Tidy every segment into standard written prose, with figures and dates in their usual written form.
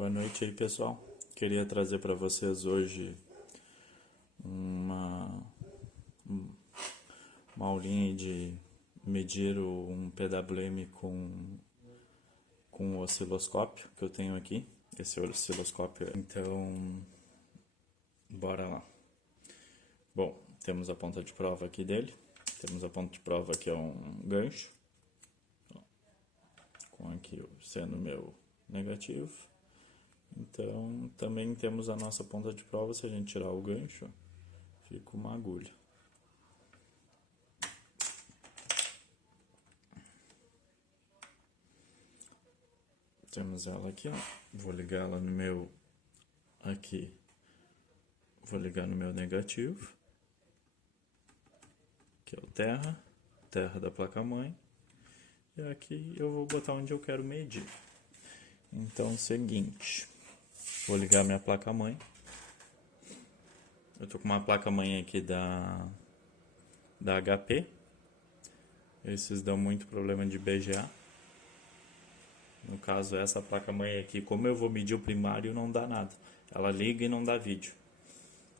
Boa noite aí, pessoal. Queria trazer para vocês hoje uma, uma aulinha de medir um PWM com o osciloscópio que eu tenho aqui. Esse osciloscópio. Então, bora lá. Bom, temos a ponta de prova aqui dele. Temos a ponta de prova que é um gancho. Com aqui sendo meu negativo. Então, também temos a nossa ponta de prova. Se a gente tirar o gancho, fica uma agulha. Temos ela aqui, ó. Vou ligar ela no meu aqui. Vou ligar no meu negativo, que é o terra da placa-mãe. E aqui eu vou botar onde eu quero medir. Então, seguinte, vou ligar minha placa-mãe. Eu tô com uma placa-mãe aqui da HP. Esses dão muito problema de BGA. No caso, essa placa-mãe aqui, como eu vou medir o primário, não dá nada. Ela liga e não dá vídeo,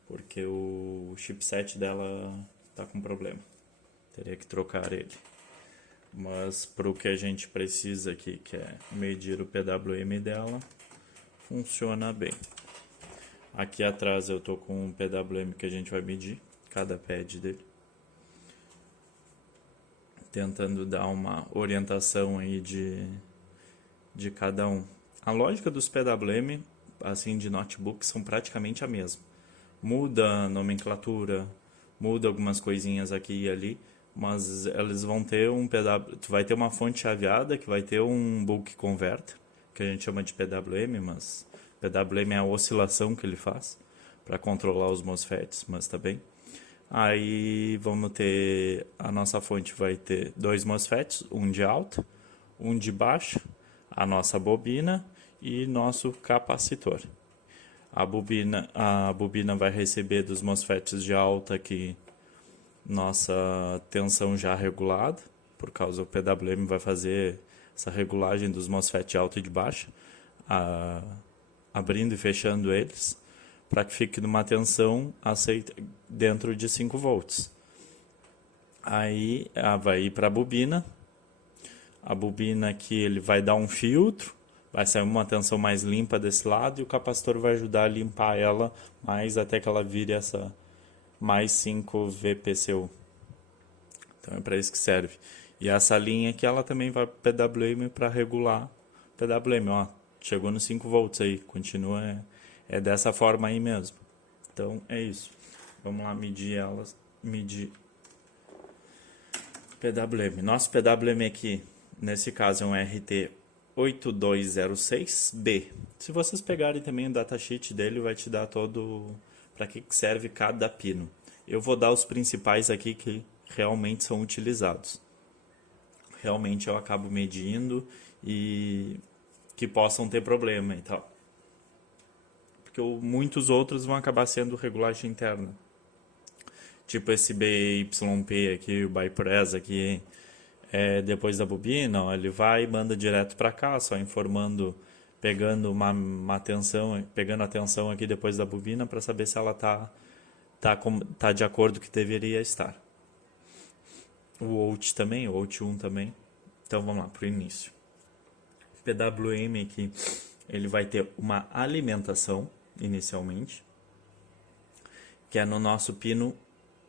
porque o chipset dela tá com problema. Teria que trocar ele. Mas para o que a gente precisa aqui, que é medir o PWM dela, funciona bem. Aqui atrás eu tô com um PWM que a gente vai medir, cada pad dele. Tentando dar uma orientação aí de cada um. A lógica dos PWM, assim, de notebook, são praticamente a mesma. Muda a nomenclatura, muda algumas coisinhas aqui e ali, mas eles vão ter um PW, tu vai ter uma fonte chaveada que vai ter um bulk converter, que a gente chama de PWM, mas PWM é a oscilação que ele faz para controlar os MOSFETs, mas tá bem. Aí vamos ter, a nossa fonte vai ter dois MOSFETs, um de alta, um de baixa, a nossa bobina e nosso capacitor. A bobina vai receber dos MOSFETs de alta aqui nossa tensão já regulada, por causa do PWM vai fazer essa regulagem dos MOSFET de alta e de baixa, abrindo e fechando eles, para que fique numa tensão aceita dentro de 5 volts. Aí vai ir para a bobina aqui ele vai dar um filtro, vai sair uma tensão mais limpa desse lado e o capacitor vai ajudar a limpar ela mais até que ela vire essa mais 5 VPCU. Então é para isso que serve. E essa linha aqui ela também vai para PWM para regular PWM, ó, chegou nos 5 volts aí, continua é dessa forma aí mesmo. Então é isso. Vamos lá medir PWM. Nosso PWM aqui, nesse caso é um RT8206B. Se vocês pegarem também o datasheet dele, vai te dar todo para que serve cada pino. Eu vou dar os principais aqui que realmente são utilizados. Realmente eu acabo medindo e que possam ter problema e tal. Porque muitos outros vão acabar sendo regulagem interna. Tipo esse BYP aqui, o bypass aqui, depois da bobina, ó, ele vai e manda direto para cá, só informando, pegando uma tensão, pegando a tensão aqui depois da bobina para saber se ela tá de acordo com o que deveria estar. O out também, o out 1 também. Então vamos lá, para o início. O PWM aqui, ele vai ter uma alimentação inicialmente, que é no nosso pino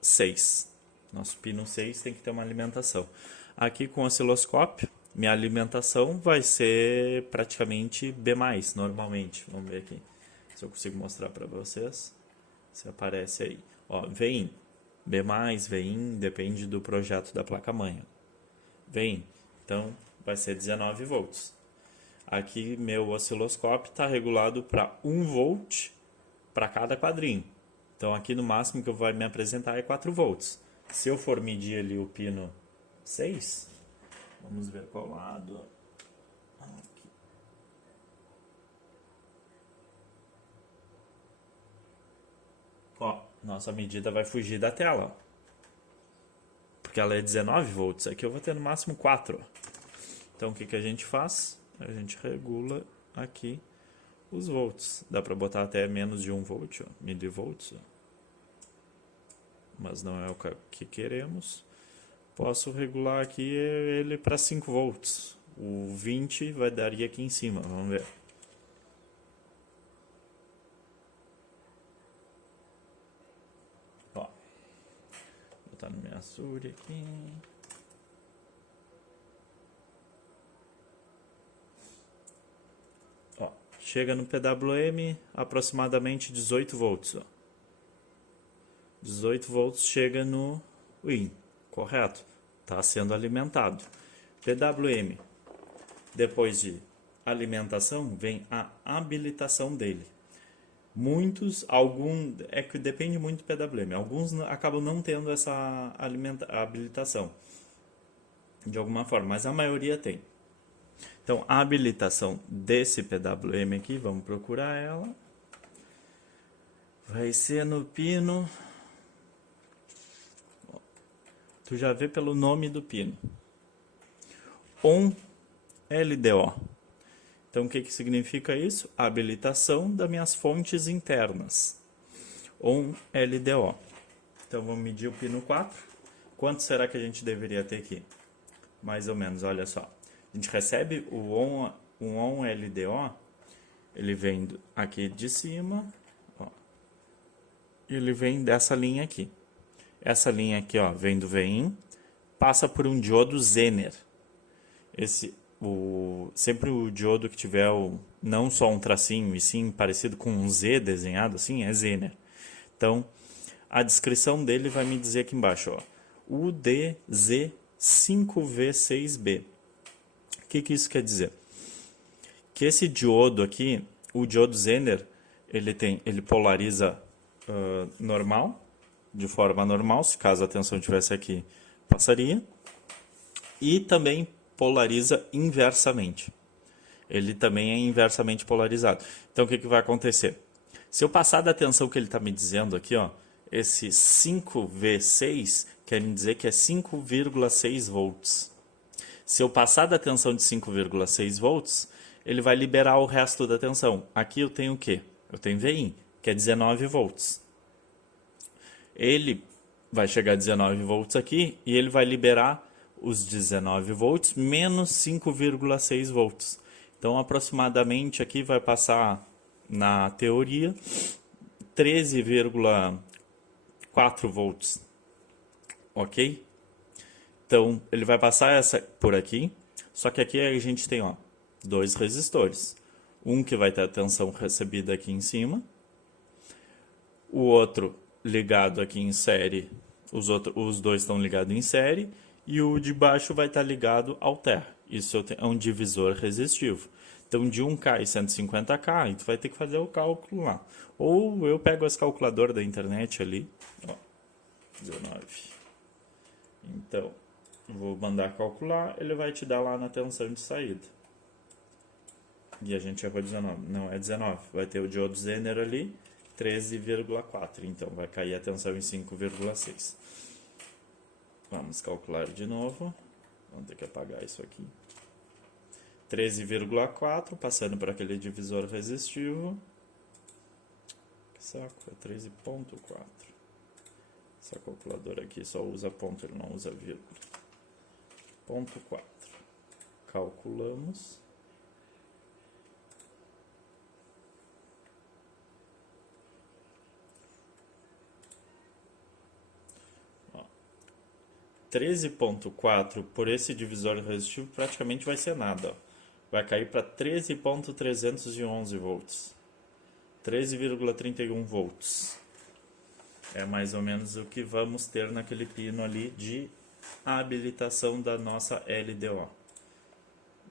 6. Nosso pino 6 tem que ter uma alimentação. Aqui com o osciloscópio, minha alimentação vai ser praticamente B+, normalmente. Vamos ver aqui se eu consigo mostrar para vocês. Se aparece aí. Ó, VIN. B+, VIN, depende do projeto da placa-mãe. VIN. Então, vai ser 19 volts. Aqui, meu osciloscópio está regulado para 1 volt para cada quadrinho. Então, aqui no máximo que eu vou me apresentar é 4 volts. Se eu for medir ali o pino 6, vamos ver qual lado. Aqui. Ó, nossa medida vai fugir da tela, porque ela é 19 volts. Aqui eu vou ter no máximo 4. Então, o que a gente faz? A gente regula aqui os volts. Dá para botar até menos de 1 volt, ó, milivolts, ó. Mas não é o que queremos. Posso regular aqui ele para 5 volts. O 20 daria aqui em cima, vamos ver. Ó, vou botar no minha Azure aqui. Ó, chega no PWM aproximadamente 18 volts. Ó. 18 volts chega no Win, correto? Está sendo alimentado. PWM, depois de alimentação, vem a habilitação dele. É que depende muito do PWM. Alguns acabam não tendo essa habilitação, de alguma forma, mas a maioria tem. Então, a habilitação desse PWM aqui, vamos procurar ela. Vai ser no pino. Tu já vê pelo nome do pino. ON LDO. Então, o que significa isso? A habilitação das minhas fontes internas. ON LDO. Então, vamos medir o pino 4. Quanto será que a gente deveria ter aqui? Mais ou menos, olha só. A gente recebe o ON LDO, ele vem aqui de cima, ó, ele vem dessa linha aqui. Essa linha aqui, ó, vem do VIN, passa por um diodo Zener. Sempre o diodo que tiver não só um tracinho, e sim parecido com um Z desenhado assim, é Zener. Então, a descrição dele vai me dizer aqui embaixo, ó, UDZ5V6B. O que isso quer dizer? Que esse diodo aqui, o diodo Zener, ele polariza normal, de forma normal, se caso a tensão estivesse aqui, passaria. E também polariza inversamente. Ele também é inversamente polarizado. Então, o que vai acontecer? Se eu passar da tensão que ele está me dizendo aqui, ó, esse 5V6 quer me dizer que é 5,6 volts. Se eu passar da tensão de 5,6 volts, ele vai liberar o resto da tensão. Aqui eu tenho o quê? Eu tenho VIN, que é 19 volts. Ele vai chegar a 19 volts aqui e ele vai liberar os 19 volts menos 5,6 volts. Então, aproximadamente aqui vai passar, na teoria, 13,4 volts. Ok? Então, ele vai passar essa por aqui, só que aqui a gente tem, ó, dois resistores. Um que vai ter a tensão recebida aqui em cima, o outro ligado aqui em série, os dois estão ligados em série, e o de baixo vai estar ligado ao TER. Isso é um divisor resistivo. Então, de 1K e 150K, tu vai ter que fazer o cálculo lá. Ou eu pego as calculadoras da internet ali, ó, 19. Então, vou mandar calcular, ele vai te dar lá na tensão de saída. E a gente errou 19. Não, é 19. Vai ter o diodo Zener ali, 13,4. Então, vai cair a tensão em 5,6. Vamos calcular de novo. Vamos ter que apagar isso aqui. 13,4, passando por aquele divisor resistivo. Que saco, é 13,4. Essa calculadora aqui só usa ponto, ele não usa vírgula. Ponto 4. Calculamos. Ó, 13,4 por esse divisor resistivo praticamente vai ser nada. Ó. Vai cair para 13,311 volts. 13,31 volts. É mais ou menos o que vamos ter naquele pino ali de habilitação da nossa LDO.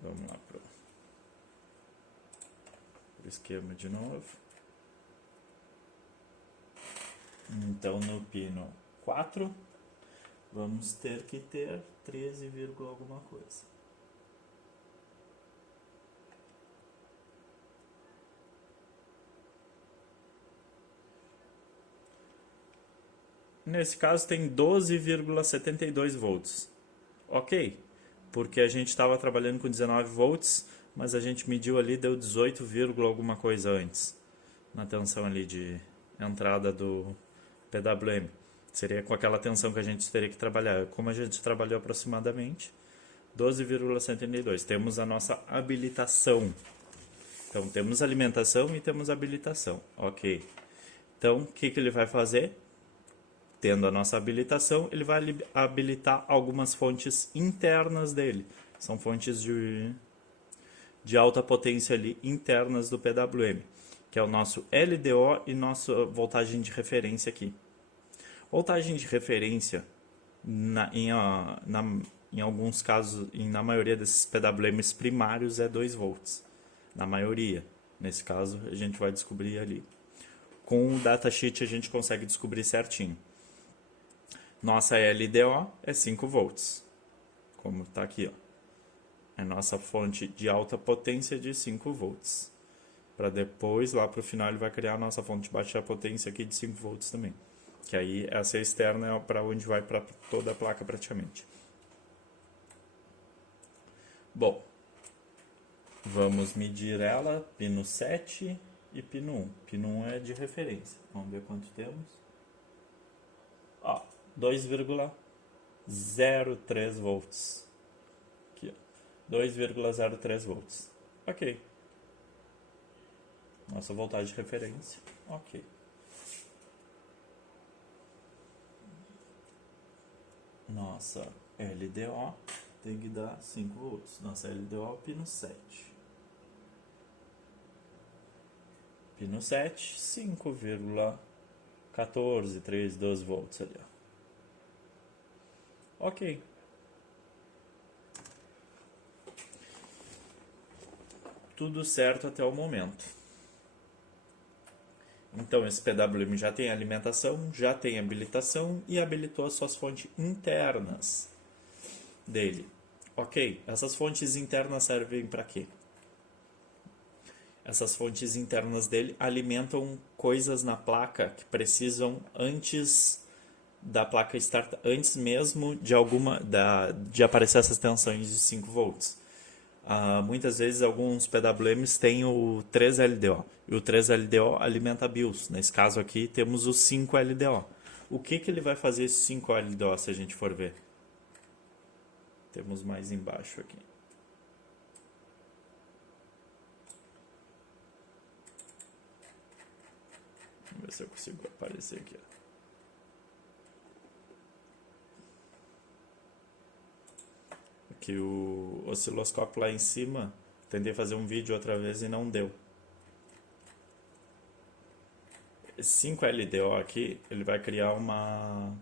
Vamos lá para o esquema de novo. Então, no pino 4, vamos ter que ter 13, alguma coisa. Nesse caso tem 12,72 volts. Ok, porque a gente estava trabalhando com 19 volts, mas a gente mediu ali, deu 18, alguma coisa antes, na tensão ali de entrada do PWM. Seria com aquela tensão que a gente teria que trabalhar. Como a gente trabalhou aproximadamente 12,102. Temos a nossa habilitação. Então, temos alimentação e temos habilitação. Ok. Então, o que ele vai fazer? Tendo a nossa habilitação, ele vai habilitar algumas fontes internas dele. São fontes de alta potência ali, internas do PWM, que é o nosso LDO e nossa voltagem de referência aqui. Voltagem de referência, em alguns casos, na maioria desses PWMs primários, é 2 volts. Na maioria. Nesse caso, a gente vai descobrir ali. Com o datasheet, a gente consegue descobrir certinho. Nossa LDO é 5 volts, como está aqui, ó. É nossa fonte de alta potência de 5 volts. Para depois, lá para o final, ele vai criar a nossa fonte de baixa potência aqui de 5 volts também. Que aí, essa externa é para onde vai para toda a placa praticamente. Bom, vamos medir ela, pino 7 e pino 1. Pino 1 é de referência. Vamos ver quanto temos. Ó, 2,03 volts. Aqui, ó. 2,03 volts. Ok. Nossa voltagem de referência. Ok. Nossa LDO tem que dar 5 volts. Nossa LDO pino 7. Pino 7, 5,1432 volts ali, ó. Ok. Tudo certo até o momento. Então esse PWM já tem alimentação, já tem habilitação e habilitou as suas fontes internas dele. Ok, essas fontes internas servem para quê? Essas fontes internas dele alimentam coisas na placa que precisam antes da placa estar, antes mesmo de aparecer essas tensões de 5 volts. Muitas vezes alguns PWMs têm o 3LDO e o 3LDO alimenta BIOS. Nesse caso aqui temos o 5LDO. O que ele vai fazer esse 5LDO se a gente for ver? Temos mais embaixo aqui. Vamos ver se eu consigo aparecer aqui. Aqui o osciloscópio lá em cima, tentei fazer um vídeo outra vez e não deu. Esse 5LDO aqui, ele vai criar uma...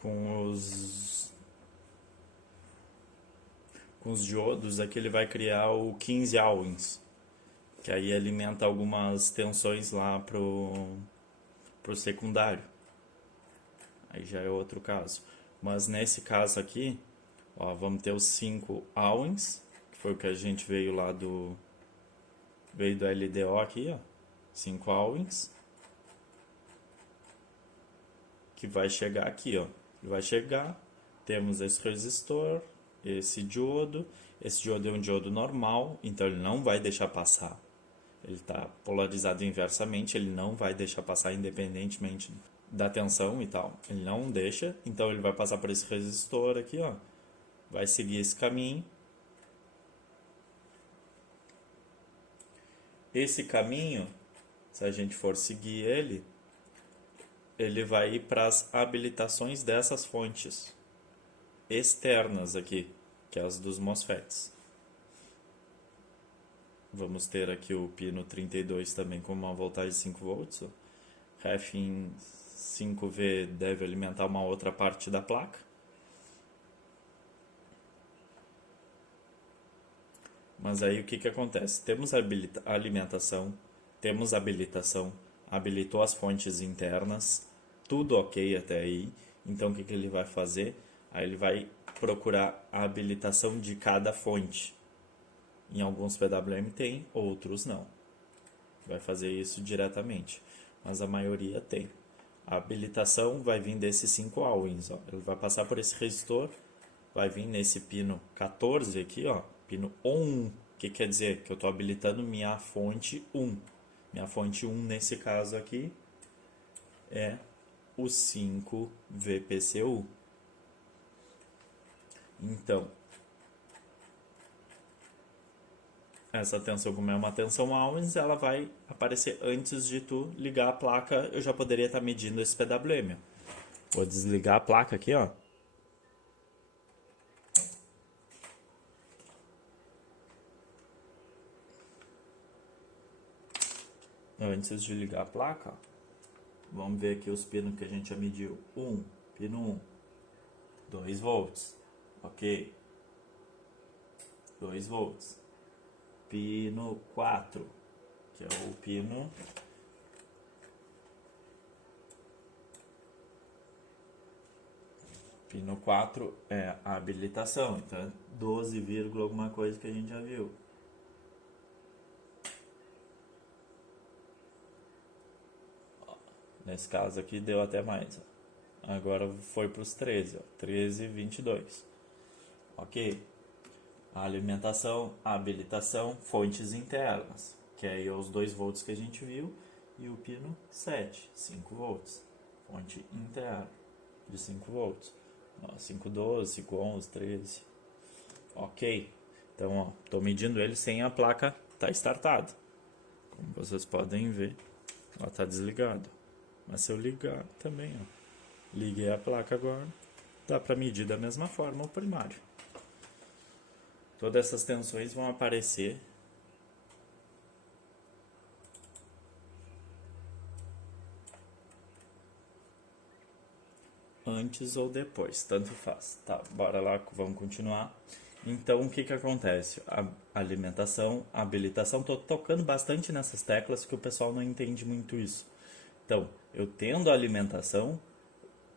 Com os diodos aqui, ele vai criar o 15 Owens, que aí alimenta algumas tensões lá pro secundário. Aí já é outro caso. Mas nesse caso aqui, ó, vamos ter os 5 Owens, que foi o que a gente veio lá do LDO aqui, ó. 5 Owens, que vai chegar aqui, ó. Ele vai chegar, temos esse resistor, esse diodo é um diodo normal, então ele não vai deixar passar. Ele está polarizado inversamente, ele não vai deixar passar independentemente da tensão e tal. Ele não deixa, então ele vai passar por esse resistor aqui, ó. Vai seguir esse caminho. Esse caminho, se a gente for seguir ele vai ir para as habilitações dessas fontes externas aqui, que é as dos MOSFETs. Vamos ter aqui o pino 32 também com uma voltagem de 5 volts. Ref em 5V deve alimentar uma outra parte da placa. Mas aí o que acontece? Temos alimentação, temos habilitação, habilitou as fontes internas, tudo ok até aí. Então o que ele vai fazer? Aí ele vai procurar a habilitação de cada fonte. Em alguns PWM tem, outros não. Vai fazer isso diretamente, mas a maioria tem. A habilitação vai vir desses 5 Owens, ó. Ele vai passar por esse resistor, vai vir nesse pino 14 aqui, ó, pino ON, que quer dizer? Que eu estou habilitando minha fonte 1. Minha fonte 1 nesse caso aqui é o 5VPCU. Então, essa tensão, como é uma tensão Owens, ela vai aparecer antes de tu ligar a placa. Eu já poderia estar medindo esse PWM. Vou desligar a placa aqui, ó. Antes de ligar a placa, ó, vamos ver aqui os pinos que a gente já mediu. Pino 1, 2 volts, ok, 2 volts. Pino 4, que é o pino Pino 4 é a habilitação, então é 12, alguma coisa que a gente já viu. Nesse caso aqui deu até mais. Ó. Agora foi para os 13, ó. 13, 22. Ok? A alimentação, a habilitação, fontes internas, que é aí os 2 volts que a gente viu, e o pino 7, 5 volts. Fonte interna de 5 volts. 512, 511, 13. Ok. Então, estou medindo ele sem a placa estar startada. Como vocês podem ver, ela está desligada. Mas se eu ligar também, ó, liguei a placa agora, dá para medir da mesma forma o primário. Todas essas tensões vão aparecer antes ou depois, tanto faz. Tá, bora lá, vamos continuar. Então, o que que acontece? A alimentação, a habilitação, tô tocando bastante nessas teclas que o pessoal não entende muito isso. Então, eu tendo a alimentação,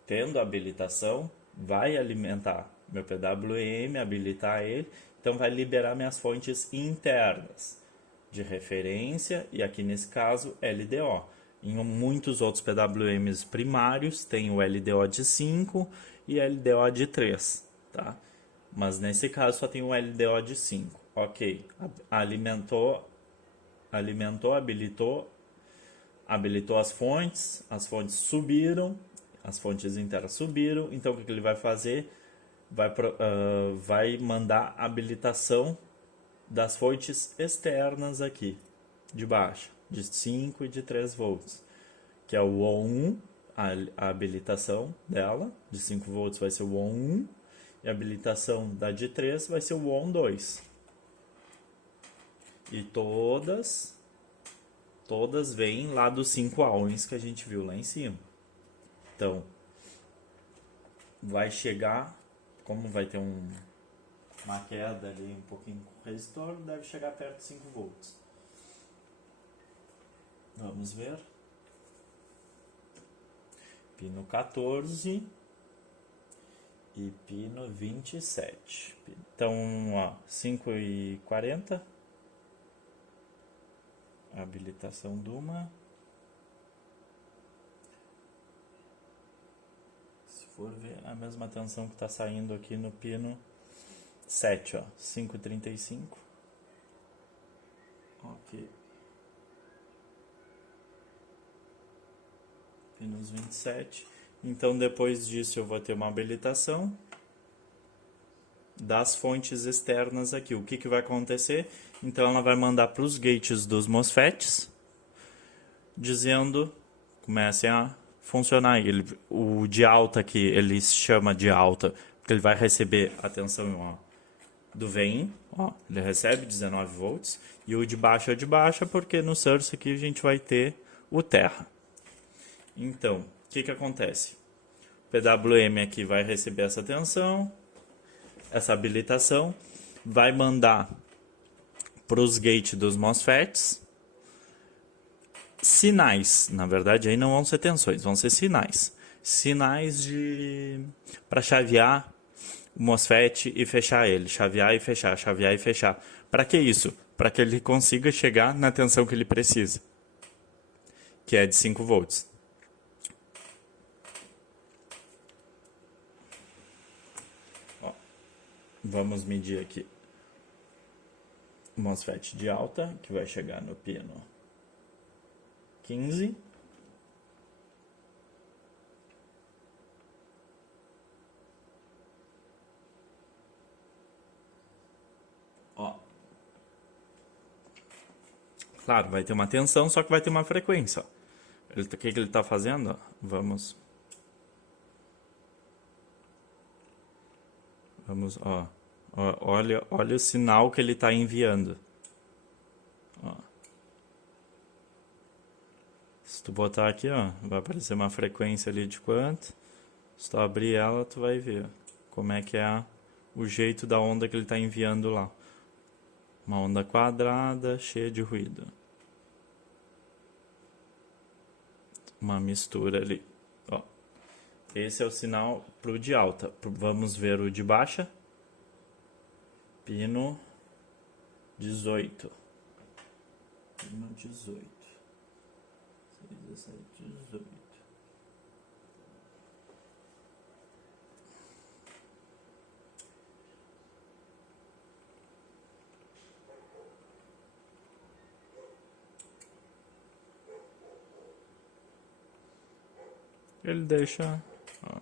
tendo a habilitação, vai alimentar meu PWM, habilitar ele, então vai liberar minhas fontes internas de referência, e aqui nesse caso LDO. Em muitos outros PWMs primários tem o LDO de 5 e LDO de 3, tá? Mas nesse caso só tem o LDO de 5. Ok, alimentou, habilitou as fontes subiram, as fontes internas subiram, então o que ele vai fazer? Vai mandar habilitação das fontes externas aqui, de baixo, de 5 e de 3 volts, que é o ON1, a habilitação dela, de 5 volts vai ser o ON1, e a habilitação da de 3 vai ser o ON2. E todas vêm lá dos 5 ohms que a gente viu lá em cima. Então, vai chegar, como vai ter uma queda ali um pouquinho com o resistor, deve chegar perto de 5 volts. Vamos ver. Pino 14 e pino 27. Então, ó, 5,40. Habilitação de uma. Se for ver a mesma tensão que está saindo aqui no pino 7, ó, 5,35. Ok. Pinos 27. Então, depois disso, eu vou ter uma habilitação das fontes externas aqui. O que que vai acontecer? Então, ela vai mandar para os gates dos MOSFETs, dizendo, comecem a funcionar. O de alta aqui, ele se chama de alta, porque ele vai receber a tensão, ó, do VIN, ó, ele recebe 19 volts, e o de baixo é de baixa, porque no source aqui a gente vai ter o terra. Então, o que que acontece? O PWM aqui vai receber essa tensão, essa habilitação, vai mandar para os gates dos MOSFETs sinais. Na verdade, aí não vão ser tensões, vão ser sinais. Sinais para chavear o MOSFET e fechar ele. Chavear e fechar, chavear e fechar. Para que isso? Para que ele consiga chegar na tensão que ele precisa, que é de 5 volts. Ó, vamos medir aqui. MOSFET de alta, que vai chegar no pino 15. Ó. Claro, vai ter uma tensão, só que vai ter uma frequência. Ó. O que ele está fazendo? Ó? Vamos, ó. Olha o sinal que ele está enviando. Ó. Se tu botar aqui, ó, vai aparecer uma frequência ali de quanto. Se tu abrir ela, tu vai ver como é que é o jeito da onda que ele está enviando lá. Uma onda quadrada, cheia de ruído. Uma mistura ali. Ó. Esse é o sinal pro de alta. Vamos ver o de baixa. Pino 18. Pino 18. 6, 17, 18. Ele deixa, ó,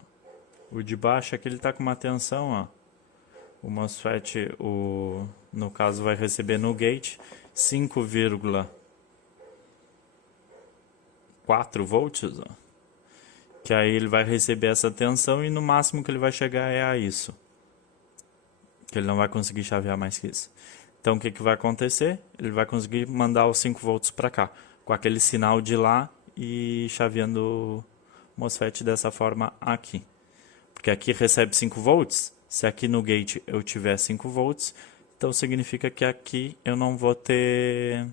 o de baixo aqui ele tá com uma tensão, ó. O MOSFET, no caso, vai receber no gate 5,4 volts, ó. Que aí ele vai receber essa tensão e no máximo que ele vai chegar é a isso. Que ele não vai conseguir chavear mais que isso. Então o que vai acontecer? Ele vai conseguir mandar os 5 volts para cá, com aquele sinal de lá e chaveando o MOSFET dessa forma aqui. Porque aqui recebe 5 volts, se aqui no gate eu tiver 5 volts, então significa que aqui eu não vou ter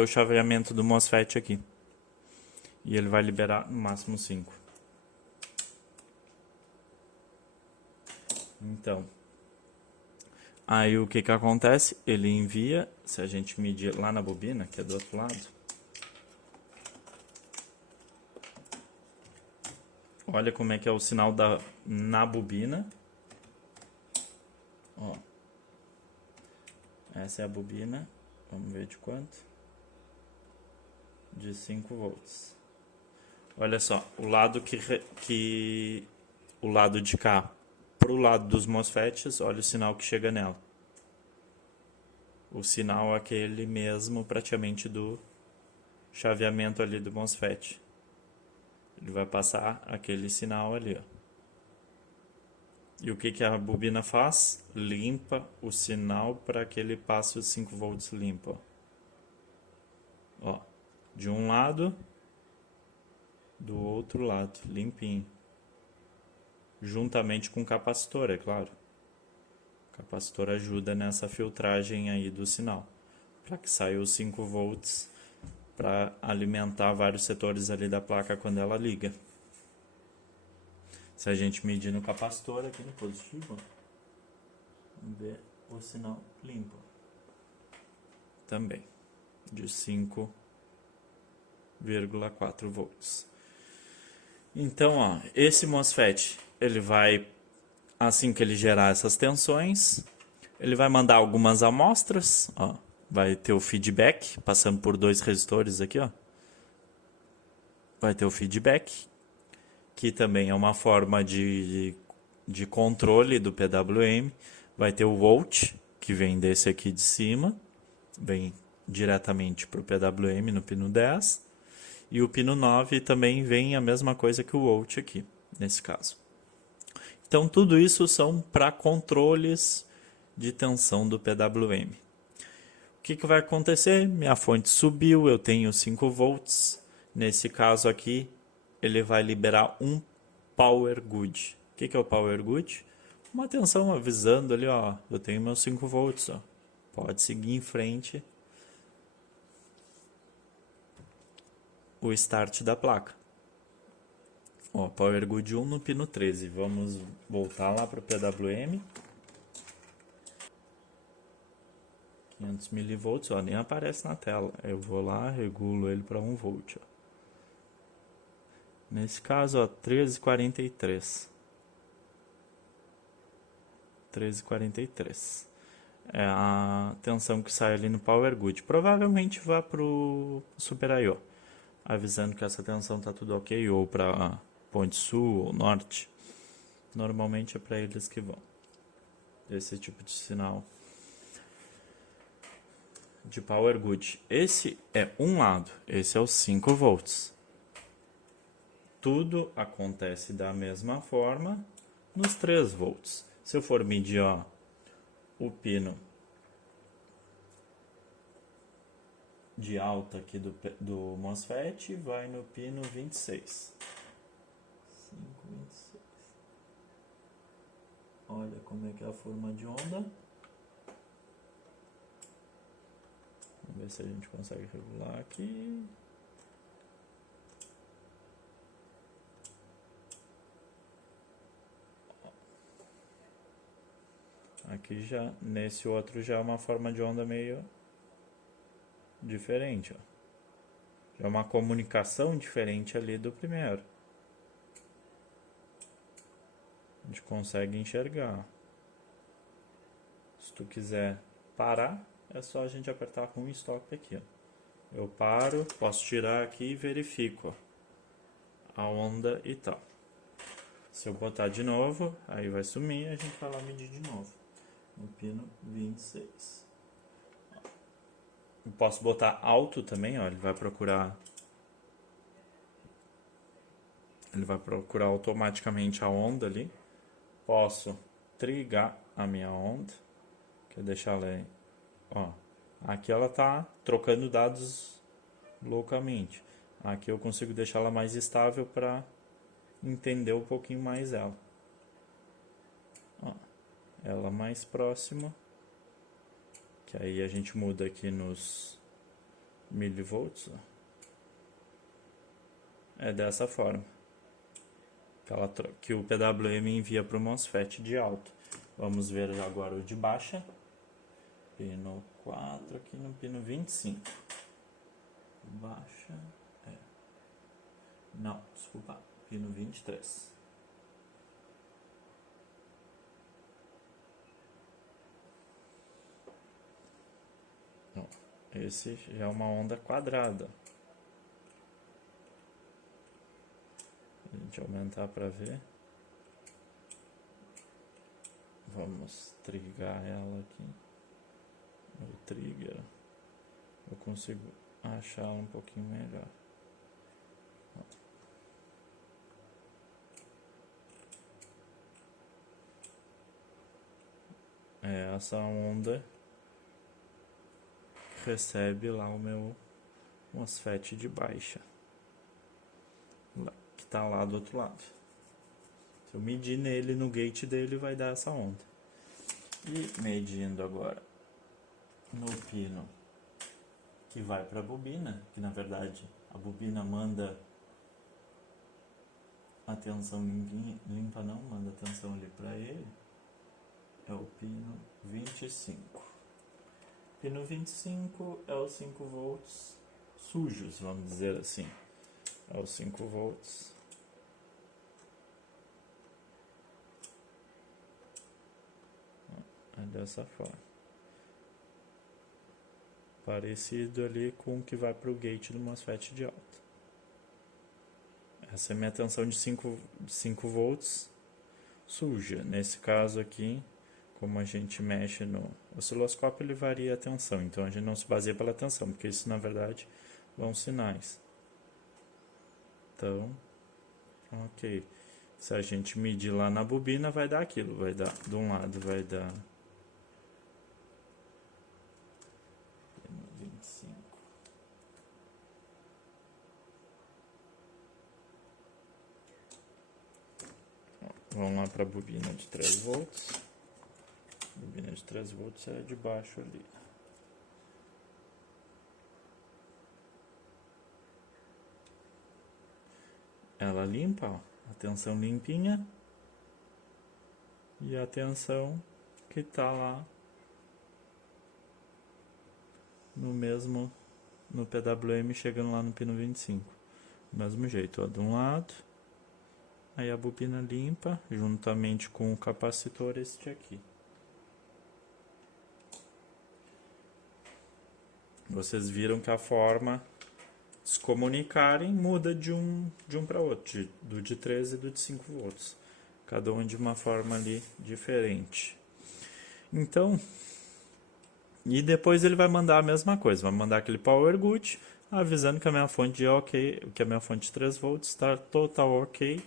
o chaveamento do MOSFET aqui. E ele vai liberar no máximo 5. Então, aí o que acontece? Ele envia, se a gente medir lá na bobina, que é do outro lado, olha como é que é o sinal na bobina. Ó. Essa é a bobina. Vamos ver de quanto? De 5 volts. Olha só, o lado o lado de cá pro lado dos MOSFETs, olha o sinal que chega nela. O sinal é aquele mesmo praticamente do chaveamento ali do MOSFET. Ele vai passar aquele sinal ali, ó. E o que a bobina faz? Limpa o sinal para que ele passe os 5 volts limpo. Ó, de um lado, do outro lado, limpinho. Juntamente com o capacitor, é claro. O capacitor ajuda nessa filtragem aí do sinal, para que saia os 5 volts para alimentar vários setores ali da placa quando ela liga. Se a gente medir no capacitor aqui no positivo, vamos ver o sinal limpo. Também, de 5,4 volts. Então, ó, esse MOSFET, ele vai, assim que ele gerar essas tensões, ele vai mandar algumas amostras, ó, vai ter o feedback, passando por 2 resistores aqui, ó. Vai ter o feedback, que também é uma forma de controle do PWM. Vai ter o volt, que vem desse aqui de cima, vem diretamente para o PWM no pino 10. E o pino 9 também vem a mesma coisa que o volt aqui, nesse caso. Então tudo isso são para controles de tensão do PWM. O que vai acontecer? Minha fonte subiu, eu tenho 5 volts. Nesse caso aqui, ele vai liberar um power good. O que é o power good? Uma tensão avisando ali, ó, eu tenho meus 5 volts, ó. Pode seguir em frente o start da placa. Ó, power good 1 no pino 13. Vamos voltar lá para o PWM. 500 milivolts, ó, nem aparece na tela. Eu vou lá, regulo ele para 1 volt, ó. Nesse caso, ó, 13,43. 13,43. É a tensão que sai ali no Power Good. Provavelmente vá pro Super I/O, avisando que essa tensão tá tudo ok, ou para ponte sul ou norte. Normalmente é para eles que vão. Esse tipo de sinal de Power Good. Esse é um lado, esse é os 5 volts. Tudo acontece da mesma forma nos 3 volts. Se eu for medir, ó, o pino de alta aqui do MOSFET, vai no pino 26. 5,26. Olha como é que é a forma de onda. Vamos ver se a gente consegue regular aqui. Aqui já, nesse outro já é uma forma de onda meio diferente, ó. Já é uma comunicação diferente ali do primeiro. A gente consegue enxergar. Se tu quiser parar, é só a gente apertar com o stop aqui, ó. Eu paro, posso tirar aqui e verifico, ó, a onda e tal. Se eu botar de novo, aí vai sumir e a gente vai lá medir de novo. No pino 26. Eu posso botar alto também, ó, ele vai procurar automaticamente a onda ali. Posso trigar a minha onda, que é deixar ela aí, ó. Aqui ela tá trocando dados loucamente. Aqui eu consigo deixar ela mais estável para entender um pouquinho mais ela. Ó, ela mais próxima, que aí a gente muda aqui nos milivolts, ó. É dessa forma que o PWM envia para o MOSFET de alto. Vamos ver agora o de baixa. Pino 4 aqui no pino 25. Baixa. Não, desculpa. Pino 23. Não, esse já é uma onda quadrada. A gente aumentar para ver. Vamos trigar ela aqui. No trigger. Eu consigo achar ela um pouquinho melhor. É essa onda que recebe lá o meu MOSFET de baixa, que está lá do outro lado. Se eu medir nele, no gate dele, vai dar essa onda. E medindo agora no pino que vai para a bobina, que na verdade a bobina manda a tensão limpa não, manda a tensão ali para ele, é o pino 25. Pino 25 é os 5 volts sujos, vamos dizer assim. É os 5 volts. É dessa forma. Parecido ali com o que vai para o gate do MOSFET de alta. Essa é a minha tensão de 5 volts suja. Nesse caso aqui, como a gente mexe no osciloscópio, ele varia a tensão. Então a gente não se baseia pela tensão, porque isso na verdade são sinais. Então, ok. Se a gente medir lá na bobina, vai dar aquilo. Vai dar, de um lado vai dar 25. Vamos lá para a bobina de 3 volts. A bobina de 3 volts é de baixo ali. Ela limpa, ó, a tensão limpinha e a tensão que tá lá no PWM chegando lá no pino 25. Do mesmo jeito, ó, de um lado, aí a bobina limpa juntamente com o capacitor este aqui. Vocês viram que a forma de se comunicarem muda de um para outro, do de 13 e do de 5 volts. Cada um de uma forma ali diferente. Então, e depois ele vai mandar a mesma coisa, vai mandar aquele power good, avisando que a minha fonte de ok, que a minha fonte de 3 volts está total ok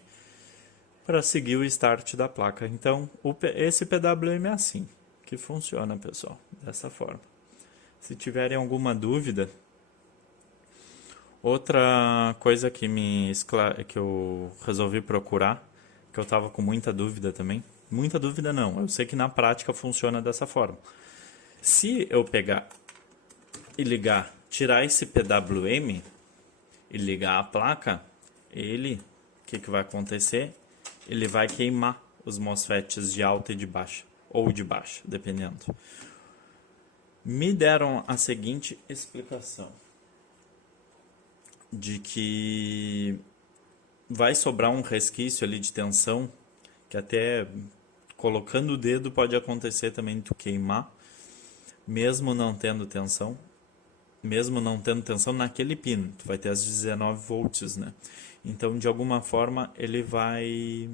para seguir o start da placa. Então, esse PWM é assim que funciona, pessoal, dessa forma. Se tiverem alguma dúvida, outra coisa que eu resolvi procurar, que eu estava com muita dúvida também, muita dúvida não, eu sei que na prática funciona dessa forma. Se eu pegar e ligar, tirar esse PWM e ligar a placa, o que vai acontecer? Ele vai queimar os MOSFETs de alta e de baixa, ou de baixa, dependendo. Me deram a seguinte explicação, de que vai sobrar um resquício ali de tensão, que até colocando o dedo pode acontecer também de tu queimar, mesmo não tendo tensão naquele pino, tu vai ter as 19 volts, né? Então, de alguma forma, ele vai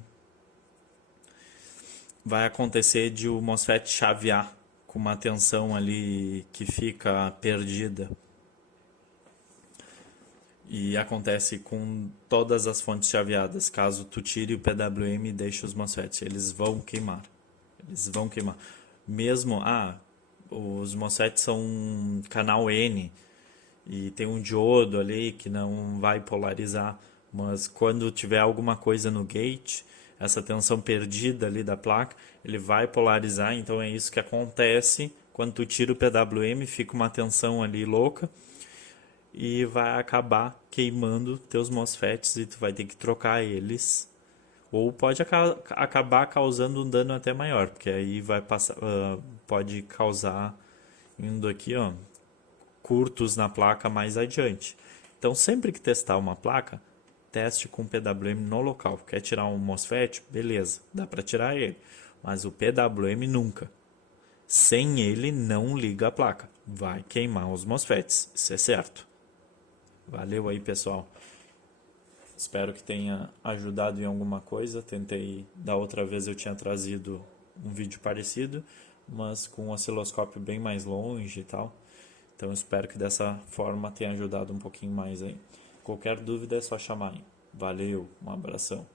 acontecer de o MOSFET chavear com uma tensão ali que fica perdida. E acontece com todas as fontes chaveadas. Caso tu tire o PWM e deixe os MOSFETs, eles vão queimar. Mesmo, os MOSFETs são canal N e tem um diodo ali que não vai polarizar, mas quando tiver alguma coisa no gate, essa tensão perdida ali da placa, ele vai polarizar, então é isso que acontece quando tu tira o PWM, fica uma tensão ali louca e vai acabar queimando teus MOSFETs e tu vai ter que trocar eles, ou pode acabar causando um dano até maior, porque aí vai passar, pode causar, indo aqui, ó, curtos na placa mais adiante. Então, sempre que testar uma placa, teste com PWM no local. Quer tirar um MOSFET? Beleza, dá para tirar ele. Mas o PWM nunca. Sem ele, não liga a placa. Vai queimar os MOSFETs, isso é certo. Valeu aí, pessoal. Espero que tenha ajudado em alguma coisa. Tentei, da outra vez eu tinha trazido um vídeo parecido, mas com um osciloscópio bem mais longe e tal. Então espero que dessa forma tenha ajudado um pouquinho mais aí. Qualquer dúvida é só chamar aí. Valeu, um abração.